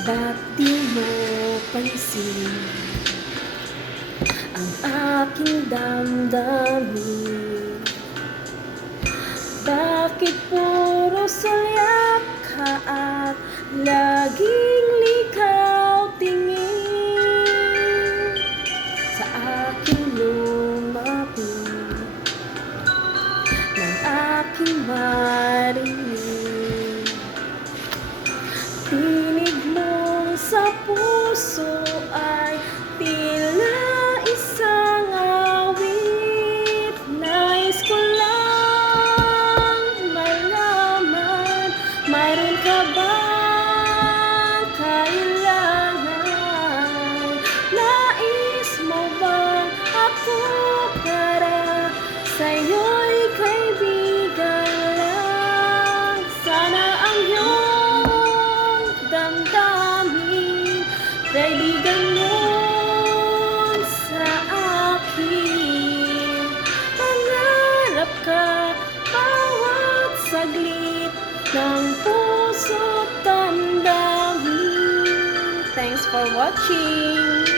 Ba't di mo pansin ang aking damdamin? Bakit puro sulyap ka at laging likaw tingin? Sa aking lumapit ng aking marinig, tinig mo sa puso ay tila isang awit. Nais ko lang malaman, mayroon ka bang kailangan? Nais mo bang ako para sa'yo'y kaibigan lang? Sana ang iyong damdamin, kaibigan mo sa akin. Pangarap ka bawat saglit ng puso't damdamin. Thanks for watching!